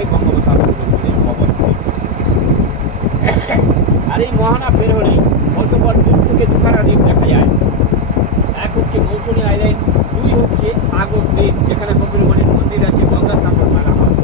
জায়গায় বঙ্গোপসাগর কবর। আর এই মোহনা বের হলেই অতপর দূর থেকে দুখানা দ্বীপ দেখা যায়। এক হচ্ছে মৌসুমী আইল্যান্ড, দুই হচ্ছে সাগর দ্বীপ, যেখানে কপিলমণির মন্দির আছে, গঙ্গাসাগর মেলা হয়।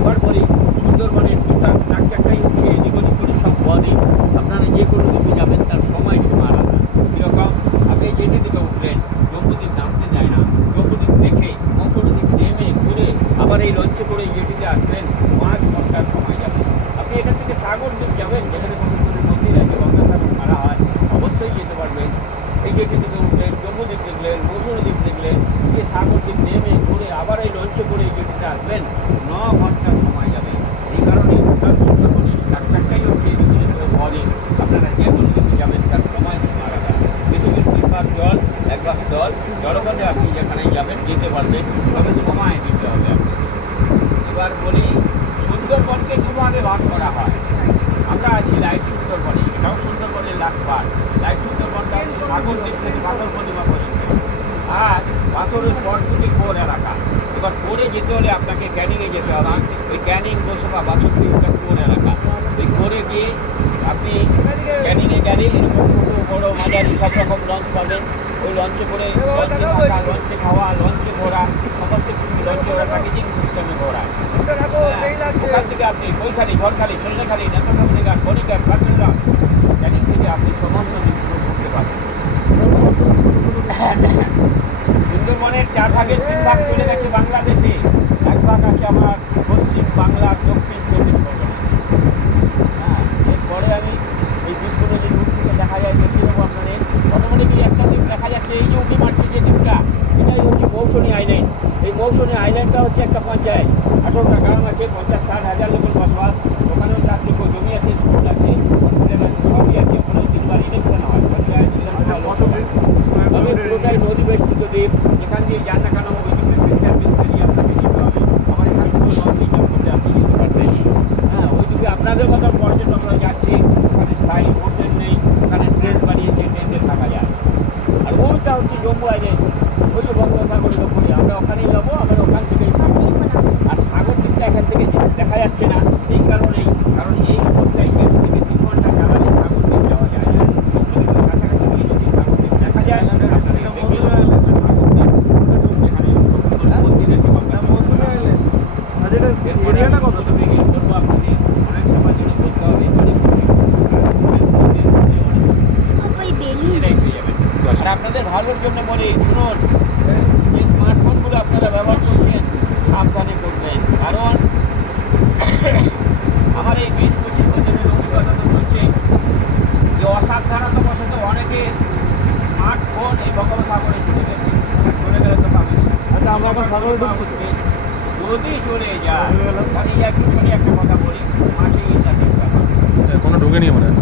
এবার বলি সুন্দরবনের দুটা চারটাই হচ্ছে এদিক ওদিক করে সব বদ্বীপ। আপনারা যে কোনো দিকে যাবেন তার সময় সীমা আলাদা। কীরকম, আপনি যেটি দিকে উঠলেন জম্বুদ্বীপ নামতে যায় না, জম্বুদ্বীপ দেখে মৌসুমীদ্বীপ নেমে ঘুরে আবার এই লঞ্চে করে যেটিতে আসবেন 5 ঘন্টার সময় যাবে। আপনি এখান থেকে সাগর দ্বীপ যাবেন, যেখানে কপিলমণির মন্দির আছে, গঙ্গাসাগর মেলা হয়, অবশ্যই যেতে পারবেন। এই যেটি থেকে উঠলেন জম্বুদ্বীপ দেখলেন, মৌসুমীদ্বীপ দেখলেন, যে সাগর দ্বীপ নেমে ঘুরে আবার এই লঞ্চে করে এই যেটিতে আসবেন 9 ঘন্টার সময় যাবে। এই কারণে টোটাল সুন্দরবনের চারটাই হচ্ছে এদিকে বলে আপনারা যে কোনো দিকে যাবেন তার সময় আলাদা। পৃথিবীর 3 ভাগ জল 1 ভাগ জল, জলপথে আপনি যেখানেই যাবেন যেতে পারবেন, তবে সময় দিতে হবে আপনি। এবার বলি সুন্দরবনকে দুভাগে ভাগ করা হয়। আমরা আছি লাইট সুন্দরবনে, এটাও সুন্দরবনের লাস্ট পার্ট। লাইট সুন্দরবনটা হচ্ছে সাগর দ্বীপ থেকে পাথর প্রতিমা পর্যন্ত, আর পাথরের পর থেকে কোর এলাকা। এবার কোরে যেতে হলে আপনাকে ক্যানিংয়ে যেতে হবে। ওই ক্যানিং গোসবা বাসন্তী ওটা কোর এলাকা। ওই কোরে গিয়ে আপনি ক্যানিংয়ে গেলে এরকম ছোটো বড়ো মাঝারি সব রকম লঞ্চ পাবেন। ওই লঞ্চে করে লঞ্চে থাকা, লঞ্চে খাওয়া, লঞ্চে ঘোরা, সমস্ত কিছু লঞ্চে ওরা প্যাকেজিং সিস্টেমে ঘোরায়। ওখান থেকে আপনি বৈখালি, ঝড়খালি, সন্ধ্যেখালি, নেত্রকোনা, কণিকার, কাটরা, ক্যানিং থেকে আপনি সমস্ত কিছু ঘুরতে পারবেন। সুন্দরবনের 4 ভাগের 3 ভাগ চলে গেছে বাংলাদেশে, 1 ভাগ আছে আমার পশ্চিম বাংলার দক্ষিণ চব্বিশ পরগনা। হ্যাঁ, এরপরে আমি এই দ্বীপগুলো যে দূর থেকে দেখা যায় দেখিয়ে দেবো আপনাদের। অটোমেটিকলি একটা দ্বীপ দেখা যাচ্ছে, এই যে উঁকি মারছে যে দ্বীপটা, এটাই হচ্ছে মৌসুমী আইল্যান্ড। এই মৌসুমী আইল্যান্ডটা হচ্ছে একটা পঞ্চায়েত, 18টা গ্রাম আছে, 50-60 হাজার লোকের বসবাস। ওখানেও চাকরি জমি আছে, স্কুল আছে, হসপিটাল আছে, সবই আছে। ওখানেও 3বার ইলেকশন হয়, পঞ্চায়েত বিধানসভা, লোকসভা। তবে পুরোটাই নদী বেষ্টিত দ্বীপ, যেখান দিয়ে যান না কেন ওই দ্বীপের ফিল্টার মিস্ত্রি আপনাকে যেতে হবে। আবার এখান থেকেও লঞ্চ রিজার্ভ করতে আপনি যেতে পারবেন। হ্যাঁ, ওই দ্বীপে আপনাদের মতো পর্যটকরা যাচ্ছে, ওখানে স্থায়ী হোটেল নেই, ওখানে ট্রেন বানিয়েছে, ট্রেনে থাকা যায়। আর ওইটা হচ্ছে জম্মু আইল্যান্ড, ওই যে বঙ্গোপসাগরের ওপরে, আমরা ওখানেই যাবো, আমরা ওখান থেকেই থাকবো। আর সাগর দ্বীপটা এখান থেকে দেখা যাচ্ছে না এই কারণেই, কারণ এই ওপরটাই 1.5 থেকে 3 ঘন্টা চালালে সাগর দ্বীপ যাওয়া যায় না। কাছাকাছি গিয়ে যদি সাগর দ্বীপ দেখা যায়, আপনাদের ভালোর জন্য বলি, শুনুন, যে স্মার্টফোনগুলো আপনারা ব্যবহার করছেন সাবধানে করবেন। কারণ আমার এই 20-25 বছরের অভিজ্ঞতা তো বলছে যে অসাবধানতাবশত অনেকে স্মার্টফোন এই বঙ্গোপসাগরে চলে গেছে, চলে গেলে তো পাবে। আচ্ছা, আমরা এখন সাগরে ঢুকছি, যদি চলে যায় তাহলে একটুখানি একটা কথা বলি, মাঠে এটা দেখতে হবে। কোনো ঢুকে নিয়ে মনে হয়